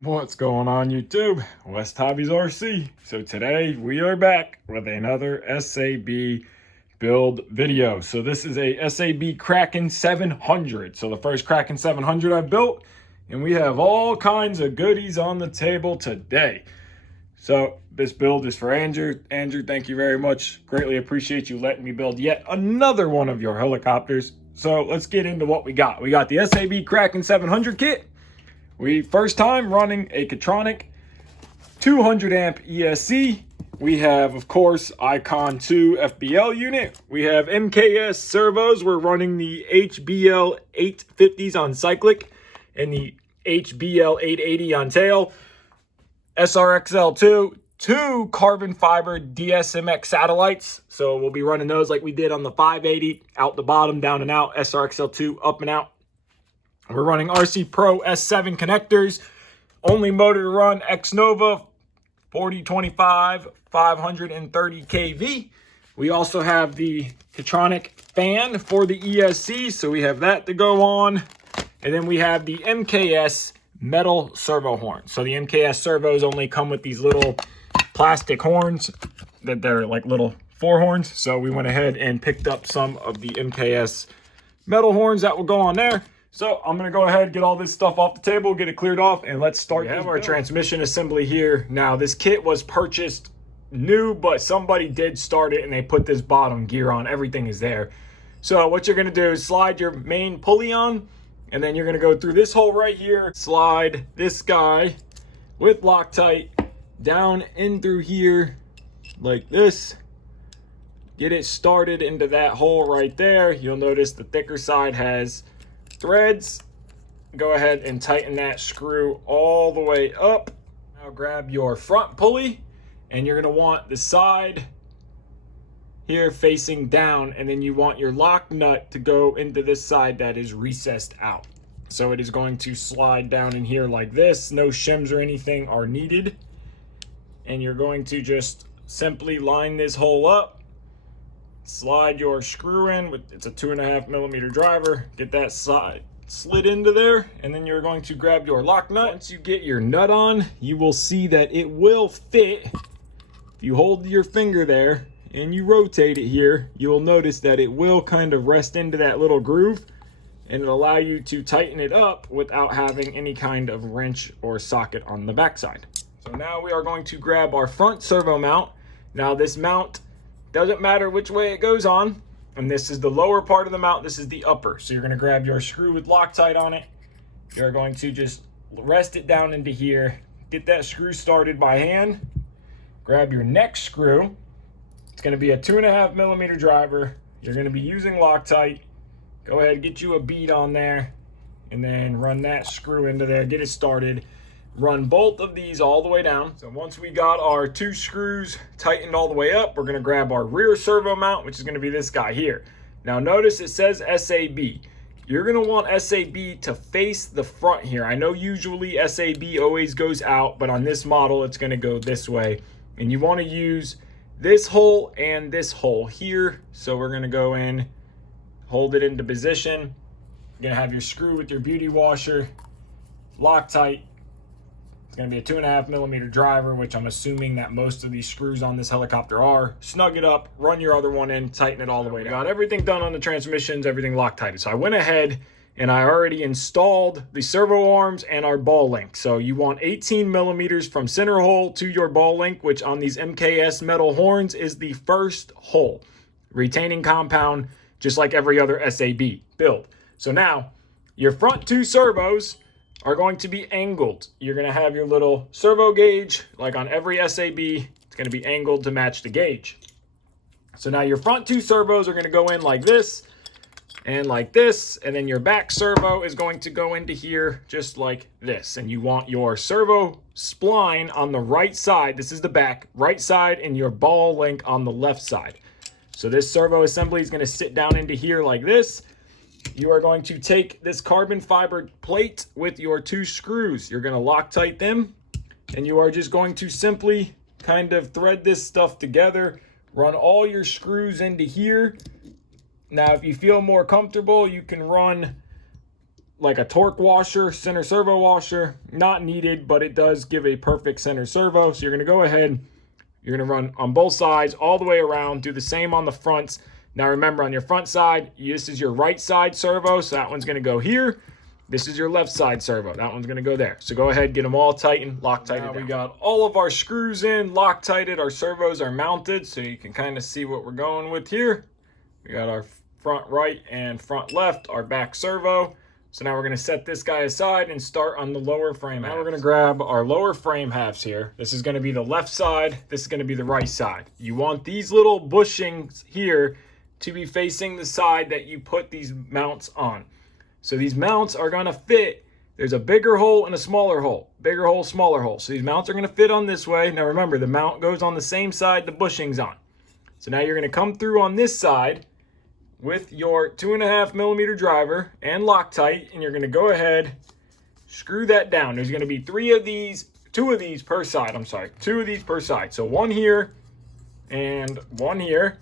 What's going on YouTube? WestHobbiesRC. So today we are back with another SAB build video. So this is a SAB Kraken 700. So the first Kraken 700 I built, and we have all kinds of goodies on the table today. So this build is for Andrew. Andrew, thank you very much. Greatly appreciate you letting me build yet another one of your helicopters. So let's get into what we got. We got the SAB Kraken 700 kit. First time running a Catronic 200 amp ESC. We have, of course, Icon 2 FBL unit. We have MKS servos. We're running the HBL 850s on cyclic and the HBL 880 on tail. SRXL2, two carbon fiber DSMX satellites. So we'll be running those like we did on the 580, out the bottom, down and out, SRXL2 up and out. We're running RC Pro S7 connectors, only motor to run X-Nova 4025 530 kV. We also have the Catronic fan for the ESC, so we have that to go on. And then we have the MKS metal servo horn. So the MKS servos only come with these little plastic horns that they're like little four horns. So we went ahead and picked up some of the MKS metal horns that will go on there. So I'm going to go ahead, get all this stuff off the table, get it cleared off, and let's start. We have our transmission assembly here. Now, this kit was purchased new, but somebody did start it, and they put this bottom gear on. Everything is there. So what you're going to do is slide your main pulley on, and then you're going to go through this hole right here, slide this guy with Loctite down in through here like this. Get it started into that hole right there. You'll notice the thicker side has threads. Go ahead and tighten that screw all the way up. Now grab your front pulley, and you're going to want the side here facing down, and then you want your lock nut to go into this side that is recessed out. So it is going to slide down in here like this. No shims or anything are needed. And you're going to just simply line this hole up. Slide your screw in with, it's a 2.5 millimeter driver. Get that side slid into there, and then you're going to grab your lock nut. Once you get your nut on, you will see that it will fit. If you hold your finger there and you rotate it here, you will notice that it will kind of rest into that little groove, and it'll allow you to tighten it up without having any kind of wrench or socket on the backside. So now we are going to grab our front servo mount. Now this mount doesn't matter which way it goes on, and this is the lower part of the mount, this is the upper. So you're going to grab your screw with Loctite on it. You're going to just rest it down into here, get that screw started by hand, grab your next screw. It's going to be a 2.5 millimeter driver. You're going to be using Loctite. Go ahead, get you a bead on there, and then run that screw into there, get it started. Run both of these all the way down. So once we got our two screws tightened all the way up, we're gonna grab our rear servo mount, which is gonna be this guy here. Now notice it says SAB. You're gonna want SAB to face the front here. I know usually SAB always goes out, but on this model, it's gonna go this way. And you wanna use this hole and this hole here. So we're gonna go in, hold it into position. You're gonna have your screw with your beauty washer, Loctite. It's going to be a 2.5 millimeter driver, which I'm assuming that most of these screws on this helicopter are. Snug it up, run your other one in, tighten it all the way down. Got everything done on the transmissions, everything Loctited. So I went ahead and I already installed the servo arms and our ball link. So you want 18 millimeters from center hole to your ball link, which on these MKS metal horns is the first hole. Retaining compound, just like every other SAB build. So now, your front two servos are going to be angled. You're going to have your little servo gauge, like on every SAB, it's going to be angled to match the gauge. So now your front two servos are going to go in like this, and then your back servo is going to go into here just like this. And you want your servo spline on the right side, this is the back, right side, and your ball link on the left side. So this servo assembly is going to sit down into here like this. You are going to take this carbon fiber plate with your two screws. You're going to Loctite them, and you are just going to simply kind of thread this stuff together, run all your screws into here. Now, if you feel more comfortable, you can run like a torque washer, center servo washer. Not needed, but it does give a perfect center servo. So you're going to go ahead, you're going to run on both sides all the way around. Do the same on the fronts. Now remember, on your front side, this is your right side servo, so that one's going to go here. This is your left side servo. That one's going to go there. So go ahead, get them all tightened, Loctite. Now we got all of our screws in, Loctited. Our servos are mounted, so you can kind of see what we're going with here. We got our front right and front left, our back servo. So now we're going to set this guy aside and start on the lower frame halves. Now we're going to grab our lower frame halves here. This is going to be the left side. This is going to be the right side. You want these little bushings here to be facing the side that you put these mounts on. So these mounts are going to fit. There's a bigger hole and a smaller hole. Bigger hole, smaller hole. So these mounts are going to fit on this way. Now remember, the mount goes on the same side the bushing's on. So now you're going to come through on this side with your 2.5mm driver and Loctite, and you're going to go ahead, screw that down. There's going to be two of these per side. Two of these per side. So one here and one here.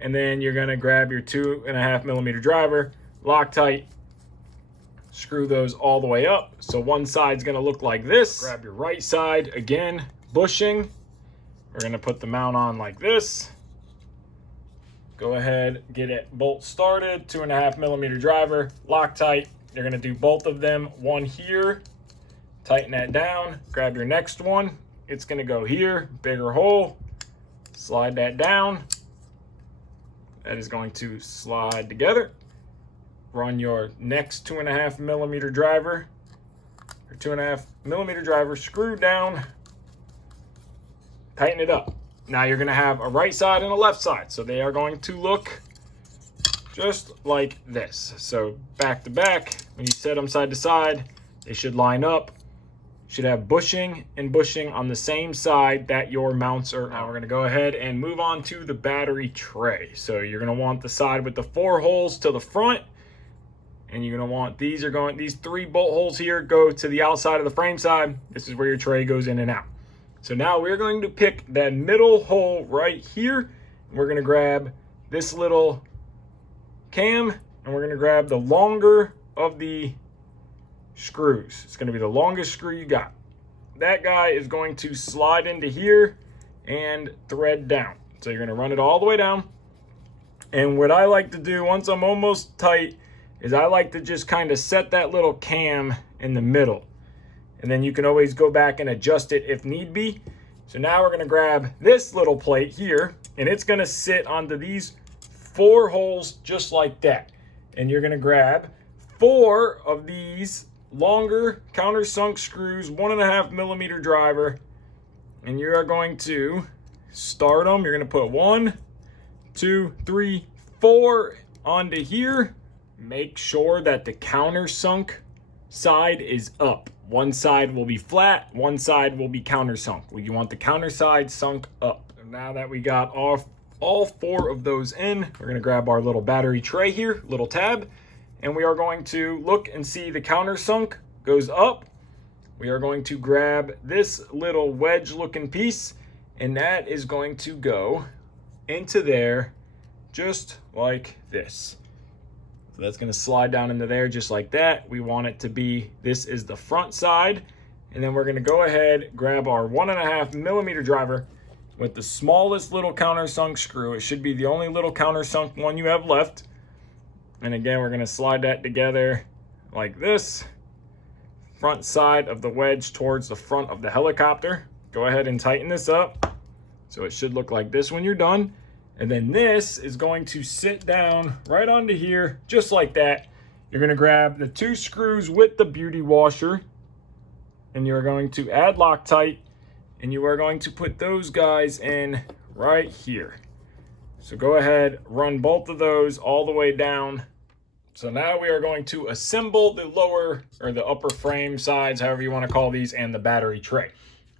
And then you're going to grab your 2.5mm driver, Loctite, screw those all the way up. So one side's going to look like this. Grab your right side, again, bushing. We're going to put the mount on like this. Go ahead, get it bolt started, 2.5mm driver, Loctite. You're going to do both of them, one here, tighten that down, grab your next one. It's going to go here, bigger hole, slide that down. That is going to slide together. Run your next 2.5mm driver, your 2.5mm driver, screw down, tighten it up. Now you're going to have a right side and a left side. So they are going to look just like this. So back to back, when you set them side to side, they should line up. Should have bushing and bushing on the same side that your mounts are. Now we're going to go ahead and move on to the battery tray. So you're going to want the side with the 4 holes to the front. And you're going to want these 3 bolt holes here go to the outside of the frame side. This is where your tray goes in and out. So now we're going to pick that middle hole right here. We're going to grab this little cam, and we're going to grab the longer of the screws. It's going to be the longest screw you got. That guy is going to slide into here and thread down. So you're going to run it all the way down. And what I like to do once I'm almost tight is I like to just kind of set that little cam in the middle. And then you can always go back and adjust it if need be. So now we're going to grab this little plate here, and it's going to sit onto these 4 holes just like that. And you're going to grab 4 of these longer countersunk screws, 1.5mm driver, and you are going to start them. You're going to put 1, 2, 3, 4 onto here. Make sure that the countersunk side is up. One side will be flat, one side will be countersunk. You want the counter side sunk up. And now that we got all 4 of those in, we're going to grab our little battery tray here, little tab, and we are going to look and see the countersunk goes up. We are going to grab this little wedge looking piece, and that is going to go into there just like this. So that's going to slide down into there just like that. We want it to be, this is the front side. And then we're going to go ahead, grab our 1.5mm driver with the smallest little countersunk screw. It should be the only little countersunk one you have left. And again, we're going to slide that together like this. Front side of the wedge towards the front of the helicopter. Go ahead and tighten this up. So it should look like this when you're done. And then this is going to sit down right onto here, just like that. You're going to grab the 2 screws with the beauty washer, and you're going to add Loctite, and you are going to put those guys in right here. So go ahead, run both of those all the way down. So now we are going to assemble the lower or the upper frame sides, however you want to call these, and the battery tray.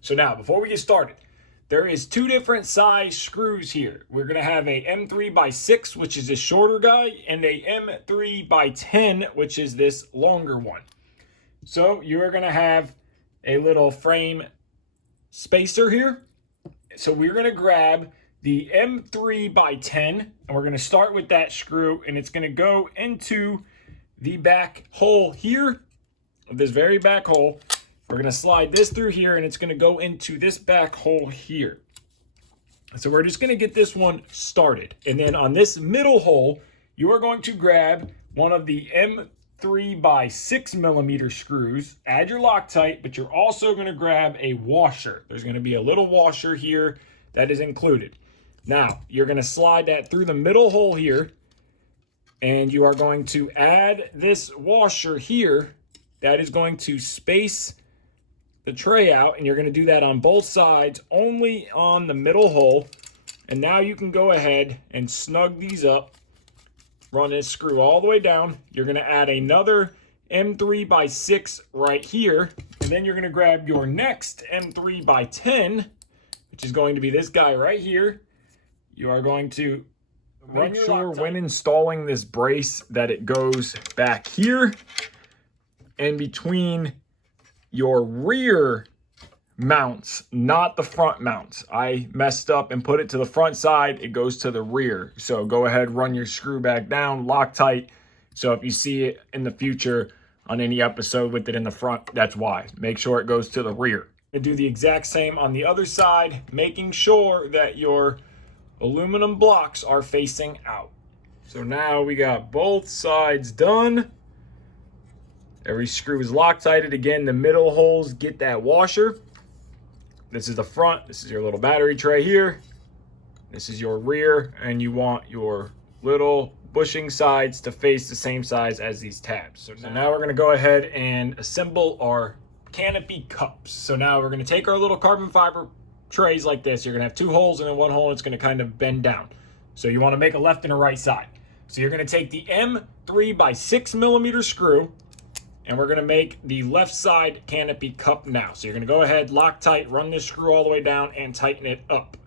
So now, before we get started, there is 2 different size screws here. We're going to have a M3x6, which is a shorter guy, and a M3x10, which is this longer one. So you are going to have a little frame spacer here. So we're going to grab the M3x10, and we're going to start with that screw, and it's going to go into the back hole here, this very back hole. We're going to slide this through here, and it's going to go into this back hole here. So we're just going to get this one started. And then on this middle hole, you are going to grab one of the M3 by 6 millimeter screws, add your Loctite, but you're also going to grab a washer. There's going to be a little washer here that is included. Now, you're going to slide that through the middle hole here, and you are going to add this washer here that is going to space the tray out, and you're going to do that on both sides, only on the middle hole. And now you can go ahead and snug these up, run this screw all the way down. You're going to add another M3 by 6 right here, and then you're going to grab your next M3 by 10, which is going to be this guy right here. You are going to make sure when installing this brace that it goes back here and between your rear mounts, not the front mounts. I messed up and put it to the front side. It goes to the rear. So go ahead, run your screw back down, Loctite. So if you see it in the future on any episode with it in the front, that's why. Make sure it goes to the rear. And do the exact same on the other side, making sure that your aluminum blocks are facing out. So now we got both sides done. Every screw is Loctited. Again, the middle holes get that washer. This is the front. This is your little battery tray here. This is your rear, and you want your little bushing sides to face the same size as these tabs. So now we're gonna go ahead and assemble our Canopy cups. So now we're gonna take our little carbon fiber trays like this. You're gonna have two holes, and then one hole, and it's gonna kind of bend down. So you wanna make a left and a right side. So you're gonna take the M3 by 6 millimeter screw, and we're gonna make the left side Canopy cup now. So you're gonna go ahead, Loctite, run this screw all the way down and tighten it up.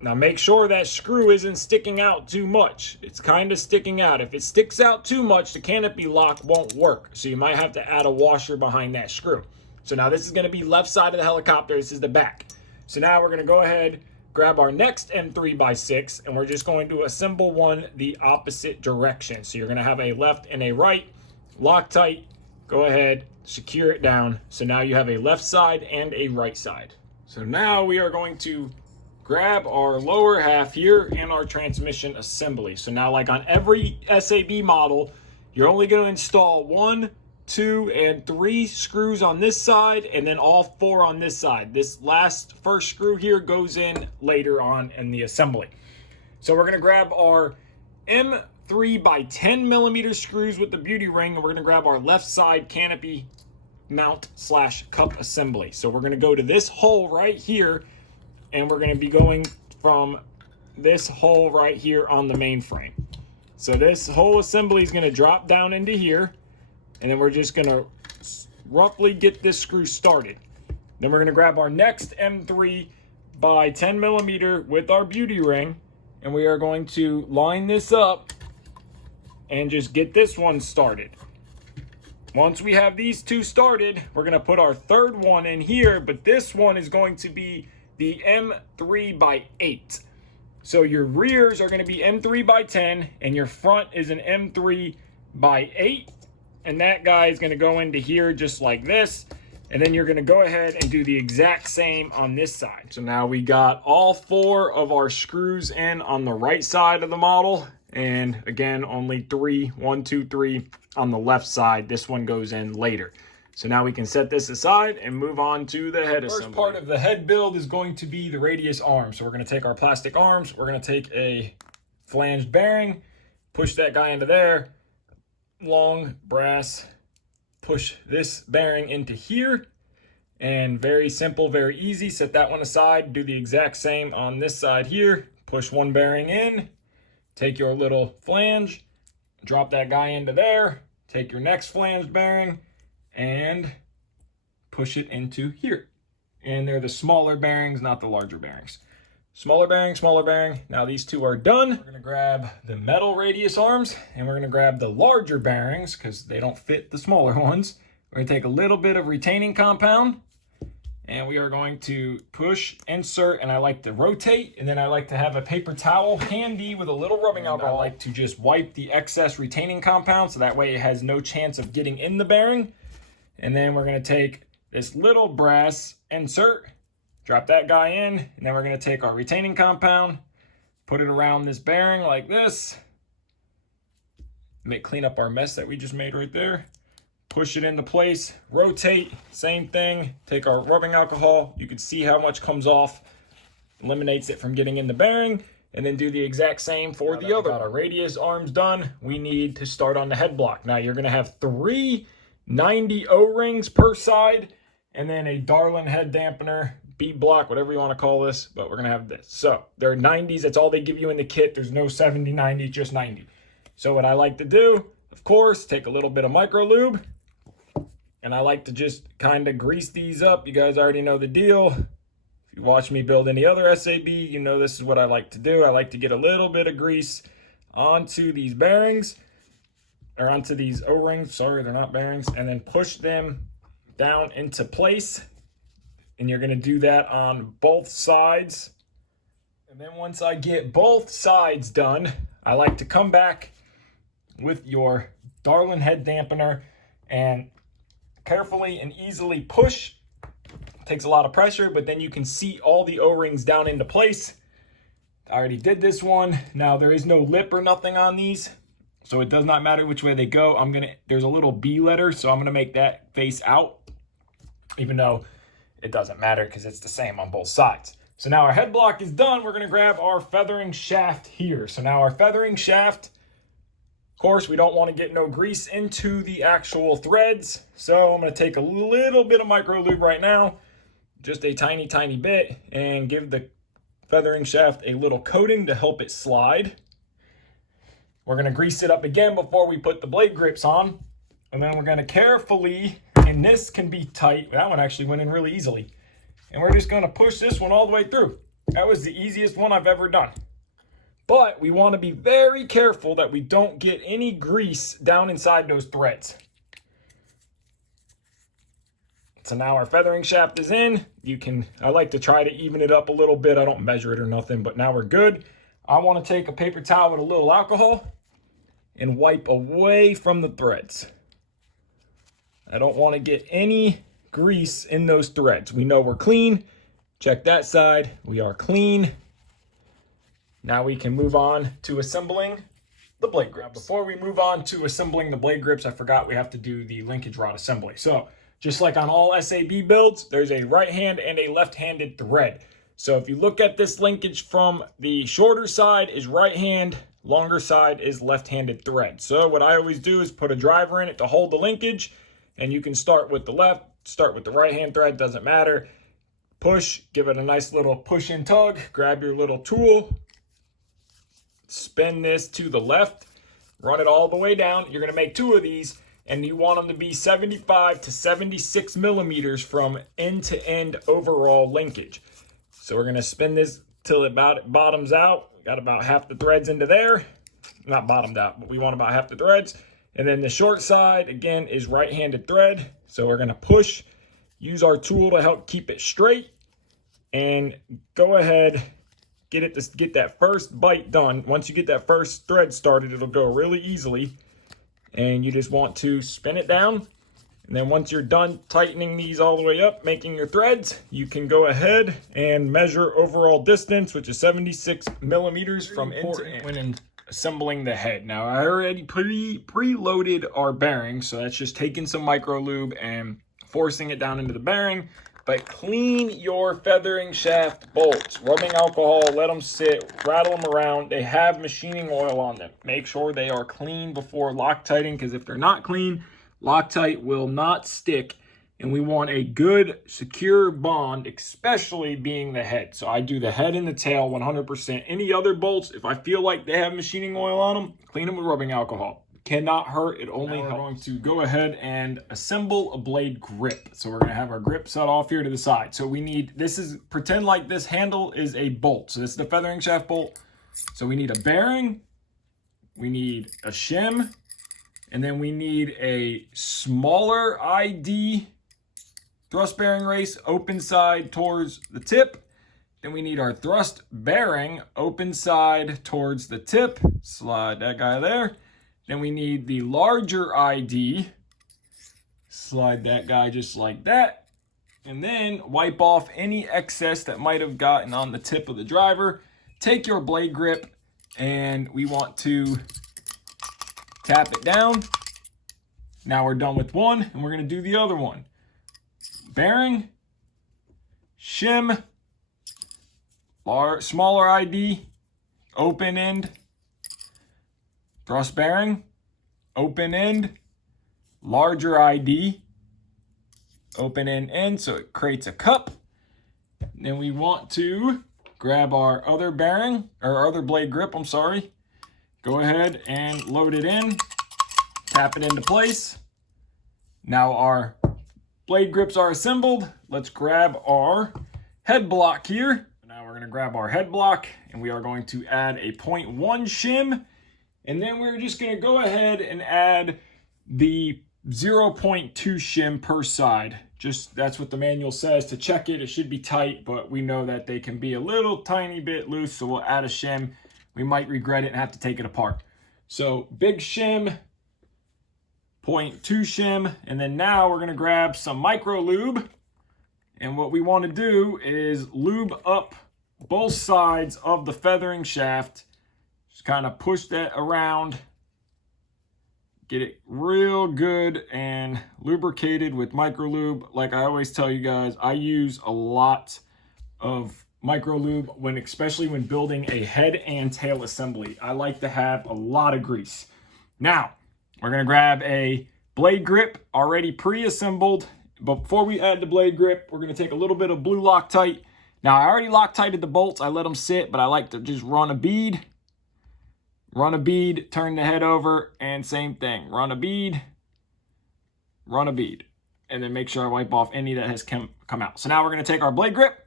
Now make sure that screw isn't sticking out too much. It's kind of sticking out. If it sticks out too much, the Canopy lock won't work. So you might have to add a washer behind that screw. So now this is gonna be left side of the helicopter, this is the back. So now we're gonna go ahead, grab our next M3 by 6, and we're just going to assemble one the opposite direction. So you're gonna have a left and a right, Loctite, go ahead, secure it down. So now you have a left side and a right side. So now we are going to grab our lower half here and our transmission assembly. So now, like on every SAB model, you're only gonna install 1, 2, and 3 screws on this side, and then all 4 on this side. This first screw here goes in later on in the assembly. So we're gonna grab our M3 by 10 millimeter screws with the beauty ring, and we're gonna grab our left side Canopy mount / cup assembly. So we're gonna go to this hole right here, and we're gonna be going from this hole right here on the mainframe. So this whole assembly is gonna drop down into here, and then we're just gonna roughly get this screw started. Then we're gonna grab our next M3 by 10 millimeter with our beauty ring, and we are going to line this up and just get this one started. Once we have these two started, we're gonna put our third one in here, but this one is going to be the M3 by 8. So your rears are gonna be M3 by 10, and your front is an M3 by 8. And that guy is gonna go into here just like this. And then you're gonna go ahead and do the exact same on this side. So now we got all 4 of our screws in on the right side of the model. And again, only 3, 1, 2, 3 on the left side. This one goes in later. So now we can set this aside and move on to the head assembly. First part of the head build is going to be the radius arm. So we're gonna take our plastic arms, we're gonna take a flanged bearing, push that guy into there, long brass, push this bearing into here, and very simple, very easy. Set that one aside, do the exact same on this side here. Push one bearing in, take your little flange, drop that guy into there, take your next flanged bearing, and push it into here. And they're the smaller bearings, not the larger bearings. Smaller bearing, smaller bearing. Now these two are done. We're gonna grab the metal radius arms, and we're gonna grab the larger bearings because they don't fit the smaller ones. We're gonna take a little bit of retaining compound, And we are going to push, insert, and I like to rotate. And then I like to have a paper towel handy with a little rubbing alcohol. I like to just wipe the excess retaining compound so that way it has no chance of getting in the bearing. And then we're going to take this little brass insert, drop that guy in, and then we're going to take our retaining compound, put it around this bearing like this. Clean up our mess that we just made right there. Push it into place, rotate, same thing. Take our rubbing alcohol. You can see how much comes off, eliminates it from getting in the bearing, and then do the exact same for the other. Got our radius arms done. We need to start on the head block. Now you're gonna have 3 90 O-rings per side, and then a Darlin head dampener, B block, whatever you wanna call this, but we're gonna have this. So they're 90s, that's all they give you in the kit. There's no 70, 90, just 90. So what I like to do, of course, take a little bit of micro lube, and I like to just kind of grease these up. You guys already know the deal. If you watch me build any other SAB, you know this is what I like to do. I like to get a little bit of grease onto these bearings, or onto these O-rings. Sorry, they're not bearings. And then push them down into place. And you're gonna do that on both sides. And then once I get both sides done, I like to come back with your Darlin head dampener and carefully and easily push. It takes a lot of pressure, but then you can see all the O-rings down into place. I already did this one. Now there is no lip or nothing on these, so it does not matter which way they go. There's a little B letter, so I'm gonna make that face out, even though it doesn't matter because it's the same on both sides. So now our head block is done. We're gonna grab our feathering shaft here. So now our feathering shaft, of course, we don't want to get no grease into the actual threads. So I'm going to take a little bit of micro lube right now, just a tiny, tiny bit, and give the feathering shaft a little coating to help it slide. We're going to grease it up again before we put the blade grips on. And then we're going to carefully, and this can be tight. That one actually went in really easily. And we're just going to push this one all the way through. That was the easiest one I've ever done. But we want to be very careful that we don't get any grease down inside those threads. So now our feathering shaft is in. I like to try to even it up a little bit. I don't measure it or nothing, but now we're good. I want to take a paper towel with a little alcohol and wipe away from the threads. I don't want to get any grease in those threads. We know we're clean. Check that side. We are clean. Now we can move on to assembling the blade grips. Before we move on to assembling the blade grips, I forgot we have to do the linkage rod assembly. So just like on all SAB builds, there's a right hand and a left-handed thread. So if you look at this linkage from the shorter side is right hand, longer side is left-handed thread. So what I always do is put a driver in it to hold the linkage, and you can start with the left, start with the right-hand thread, doesn't matter. Push, give it a nice little push and tug, grab your little tool, spin this to the left, run it all the way down. You're gonna make 2 of these, and you want them to be 75 to 76 millimeters from end to end overall linkage. So we're gonna spin this till it bottoms out. Got about half the threads into there. Not bottomed out, but we want about half the threads. And then the short side, again, is right-handed thread. So we're gonna push, use our tool to help keep it straight, and go ahead, get that first bite done. Once you get that first thread started, it'll go really easily. And you just want to spin it down. And then once you're done tightening these all the way up, making your threads, you can go ahead and measure overall distance, which is 76 millimeters from end to end when assembling the head. Now I already preloaded our bearing, so that's just taking some micro lube and forcing it down into the bearing. But clean your feathering shaft bolts. Rubbing alcohol, let them sit, rattle them around. They have machining oil on them. Make sure they are clean before Loctiting, because if they're not clean, Loctite will not stick. And we want a good, secure bond, especially being the head. So I do the head and the tail 100%. Any other bolts, if I feel like they have machining oil on them, clean them with rubbing alcohol. Cannot hurt, it only helps. We're going to go ahead and assemble a blade grip. So we're gonna have our grip set off here to the side. So we need, pretend like this handle is a bolt. So this is the feathering shaft bolt. So we need a bearing, we need a shim, and then we need a smaller ID thrust bearing race, open side towards the tip. Then we need our thrust bearing, open side towards the tip. Slide that guy there. Then we need the larger ID. Slide that guy just like that. And then wipe off any excess that might have gotten on the tip of the driver. Take your blade grip and we want to tap it down. Now we're done with one and we're going to do the other one. Bearing, shim, smaller ID, open end, thrust bearing, open end, larger ID, open end, so it creates a cup. Then we want to grab our other bearing, or our other blade grip, I'm sorry. Go ahead and load it in, tap it into place. Now our blade grips are assembled. Let's grab our head block here. Now we're going to grab our head block and we are going to add a 0.1 shim. And then we're just going to go ahead and add the 0.2 shim per side. Just that's what the manual says. To check it, it should be tight, but we know that they can be a little tiny bit loose, so we'll add a shim. We might regret it and have to take it apart. So big shim, 0.2 shim, and then now we're gonna grab some micro lube. And what we want to do is lube up both sides of the feathering shaft. Just kind of push that around. Get it real good and lubricated with micro lube. Like I always tell you guys, I use a lot of micro lube especially when building a head and tail assembly. I like to have a lot of grease. Now, we're gonna grab a blade grip already pre-assembled. But before we add the blade grip, we're gonna take a little bit of blue Loctite. Now I already Loctited the bolts, I let them sit, but I like to just run a bead. Run a bead, turn the head over, and same thing. Run a bead, and then make sure I wipe off any that has come out. So now we're gonna take our blade grip,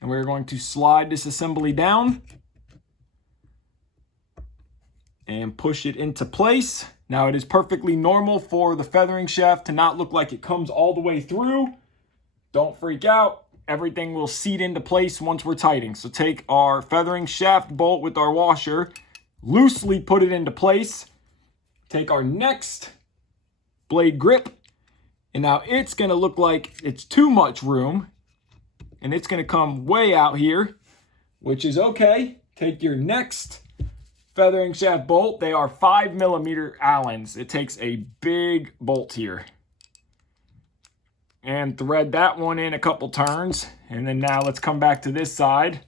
and we're going to slide this assembly down and push it into place. Now it is perfectly normal for the feathering shaft to not look like it comes all the way through. Don't freak out. Everything will seat into place once we're tightening. So take our feathering shaft bolt with our washer, loosely put it into place. Take our next blade grip, and now it's gonna look like it's too much room, and it's gonna come way out here, which is okay. Take your next feathering shaft bolt. They are 5mm Allens. It takes a big bolt here. And thread that one in a couple turns. And then now let's come back to this side.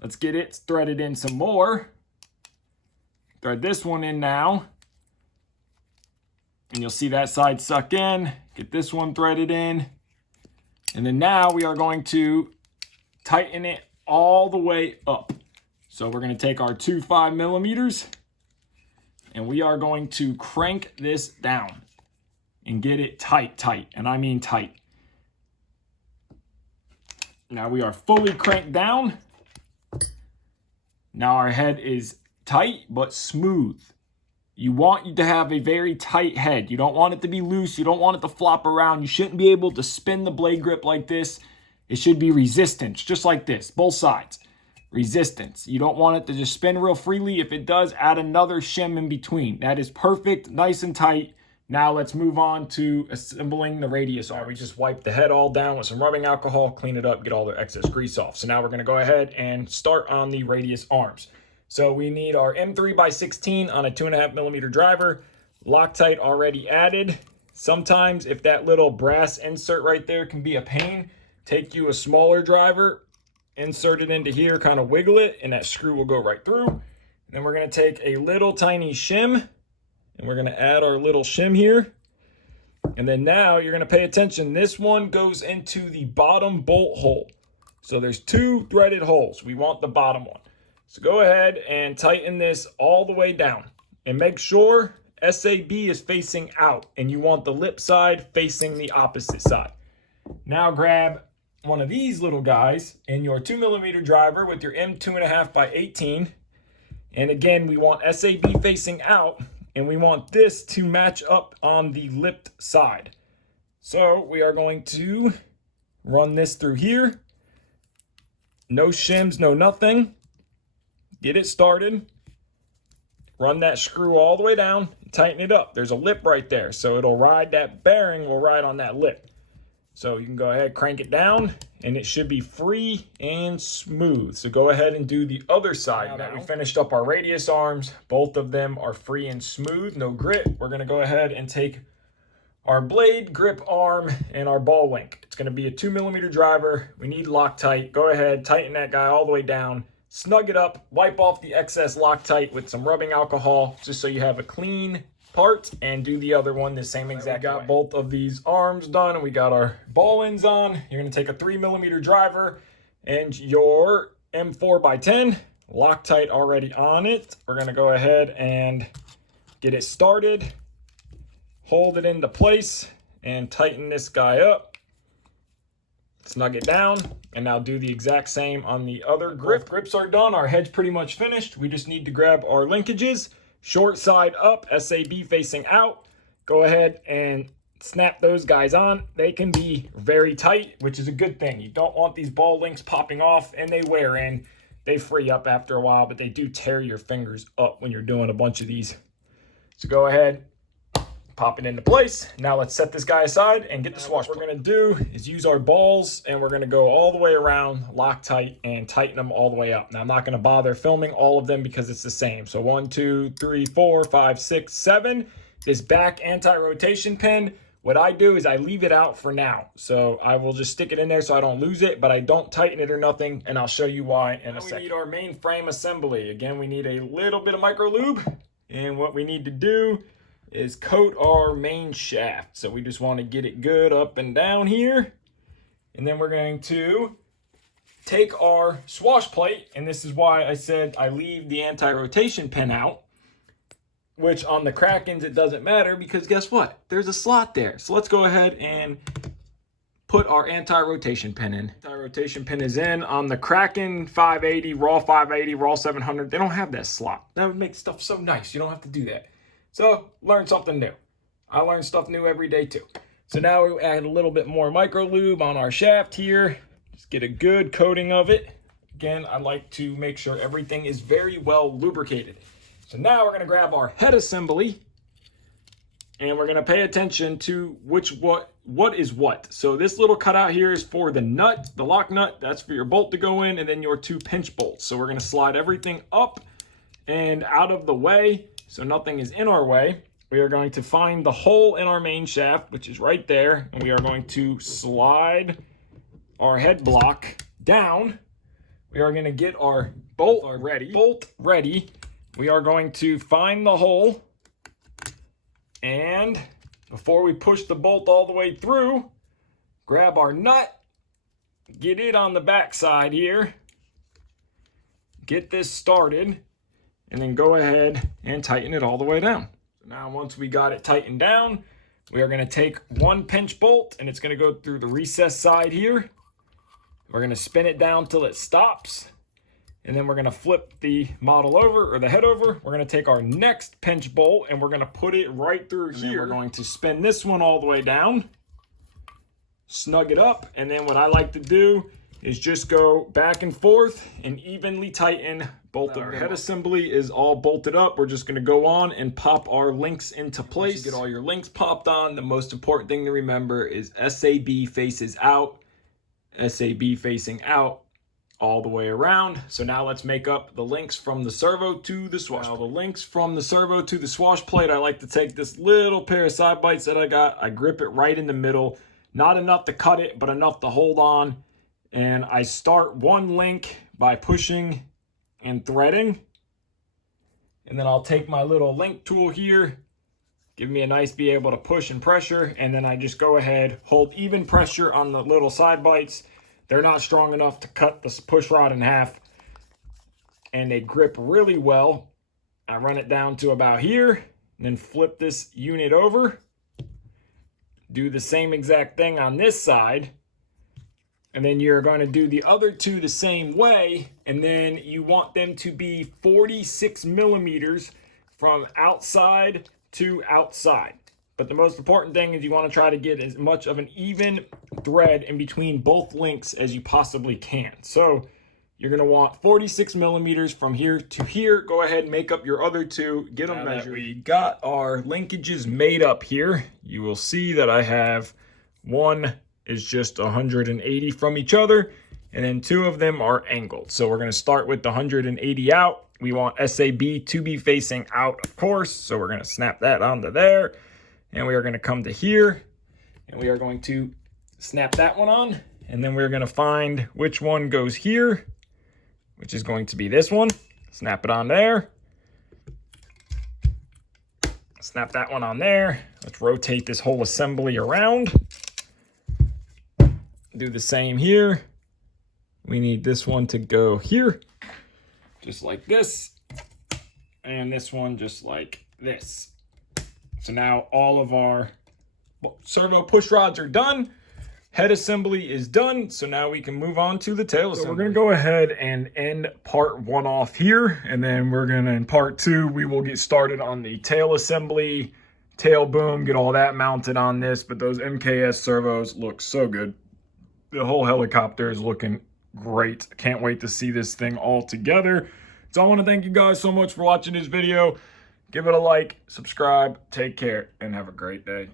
Let's get it threaded in some more. Thread this one in now. And you'll see that side suck in. Get this one threaded in. And then now we are going to tighten it all the way up. So we're going to take our two 5mm and we are going to crank this down and get it tight, and I mean tight. Now we are fully cranked down. Now our head is tight but smooth. You want to have a very tight head. You don't want it to be loose. You don't want it to flop around. You shouldn't be able to spin the blade grip like this. It should be resistance, just like this, both sides. Resistance. You don't want it to just spin real freely. If it does, add another shim in between. That is perfect, nice and tight. Now let's move on to assembling the radius arm. We just wipe the head all down with some rubbing alcohol, clean it up, get all the excess grease off. So now we're gonna go ahead and start on the radius arms. So we need our M3x16 on a 2.5mm driver, Loctite already added. Sometimes if that little brass insert right there can be a pain, take you a smaller driver, insert it into here, kind of wiggle it, and that screw will go right through. And then we're gonna take a little tiny shim, and we're gonna add our little shim here. And then now you're gonna pay attention. This one goes into the bottom bolt hole. So there's two threaded holes. We want the bottom one. So go ahead and tighten this all the way down. And make sure SAB is facing out, and you want the lip side facing the opposite side. Now grab one of these little guys in your 2mm driver with your M2.5x18. And again, we want SAB facing out, and we want this to match up on the lipped side. So we are going to run this through here. No shims, no nothing. Get it started. Run that screw all the way down, tighten it up. There's a lip right there, so it'll ride, that bearing will ride on that lip. So you can go ahead, crank it down, and it should be free and smooth. So go ahead and do the other side. Now that we finished up our radius arms, both of them are free and smooth, no grit. We're gonna go ahead and take our blade, grip arm, and our ball link. It's gonna be a 2mm driver. We need Loctite. Go ahead, tighten that guy all the way down. Snug it up, wipe off the excess Loctite with some rubbing alcohol, just so you have a clean part, and do the other one the same exact way. We got both of these arms done, and we got our ball ends on. You're gonna take a 3mm driver and your M4x10, Loctite already on it. We're gonna go ahead and get it started, hold it into place, and tighten this guy up. Snug it down, and now do the exact same on the other grip. Grips are done, our head's pretty much finished. We just need to grab our linkages, short side up, SAB facing out. Go ahead and snap those guys on. They can be very tight, which is a good thing. You don't want these ball links popping off, and they wear in. They free up after a while, but they do tear your fingers up when you're doing a bunch of these. So go ahead, pop it into place. Now let's set this guy aside and get the swash. What we're gonna do is use our balls, and we're gonna go all the way around Loctite and tighten them all the way up. Now I'm not gonna bother filming all of them because it's the same. So 1, 2, 3, 4, 5, 6, 7. This back anti-rotation pin, what I do is I leave it out for now. So I will just stick it in there so I don't lose it, but I don't tighten it or nothing, and I'll show you why in a second. We need our main frame assembly. Again, we need a little bit of micro lube, and what we need to do is coat our main shaft. So we just want to get it good up and down here. And then we're going to take our swash plate, and this is why I said I leave the anti-rotation pin out, which on the Krakens it doesn't matter, because guess what? There's a slot there. So let's go ahead and put our anti-rotation pin in. Anti-rotation pin is in. On the Kraken 580, Raw 580, Raw 700, they don't have that slot. That would make stuff so nice. You don't have to do that. So learn something new. I learn stuff new every day too. So now we add a little bit more micro lube on our shaft here. Just get a good coating of it. Again, I like to make sure everything is very well lubricated. So now we're gonna grab our head assembly, and we're gonna pay attention to what is what. So this little cutout here is for the nut, the lock nut. That's for your bolt to go in, and then your 2 pinch bolts. So we're gonna slide everything up and out of the way, so nothing is in our way. We are going to find the hole in our main shaft, which is right there, and we are going to slide our head block down. We are going to get our bolt ready. We are going to find the hole, and before we push the bolt all the way through, grab our nut, get it on the back side here, get this started, and then go ahead and tighten it all the way down. So now once we got it tightened down, we are gonna take 1 pinch bolt, and it's gonna go through the recess side here. We're gonna spin it down till it stops, and then we're gonna flip the model over, or the head over. We're gonna take our next pinch bolt, and we're gonna put it right through here. We're going to spin this one all the way down, snug it up, and then what I like to do is just go back and forth and evenly tighten both of them. Our head assembly is all bolted up. We're just gonna go on and pop our links into place. Once you get all your links popped on, the most important thing to remember is SAB faces out, SAB facing out all the way around. So now let's make up the links from the servo to the swash plate. Now the links from the servo to the swash plate, I like to take this little pair of side bites that I got, I grip it right in the middle, not enough to cut it, but enough to hold on. And I start one link by pushing and threading. And then I'll take my little link tool here, give me a nice be able to push and pressure. And then I just go ahead, hold even pressure on the little side bites. They're not strong enough to cut this push rod in half, and they grip really well. I run it down to about here, and then flip this unit over. Do the same exact thing on this side. And then you're going to do the other two the same way, and then you want them to be 46 millimeters from outside to outside. But the most important thing is you want to try to get as much of an even thread in between both links as you possibly can. So you're going to want 46 millimeters from here to here. Go ahead and make up your other two. Get them measured. We got our linkages made up here. You will see that I have one is just 180 from each other, and then two of them are angled. So we're going to start with the 180 out. We want SAB to be facing out, of course. So we're going to snap that onto there, and we are going to come to here, and we are going to snap that one on, and then we're going to find which one goes here, which is going to be this one. Snap it on there. Snap that one on there. Let's rotate this whole assembly around. Do the same here. We need this one to go here, just like this. And this one just like this. So now all of our servo push rods are done. Head assembly is done, so now we can move on to the tail assembly. So we're going to go ahead and end part one off here, and then we're going to, in part two, we will get started on the tail assembly, tail boom, get all that mounted on this. But those MKS servos look so good. The whole helicopter is looking great. Can't wait to see this thing all together. So I want to thank you guys so much for watching this video. Give it a like, subscribe, take care, and have a great day.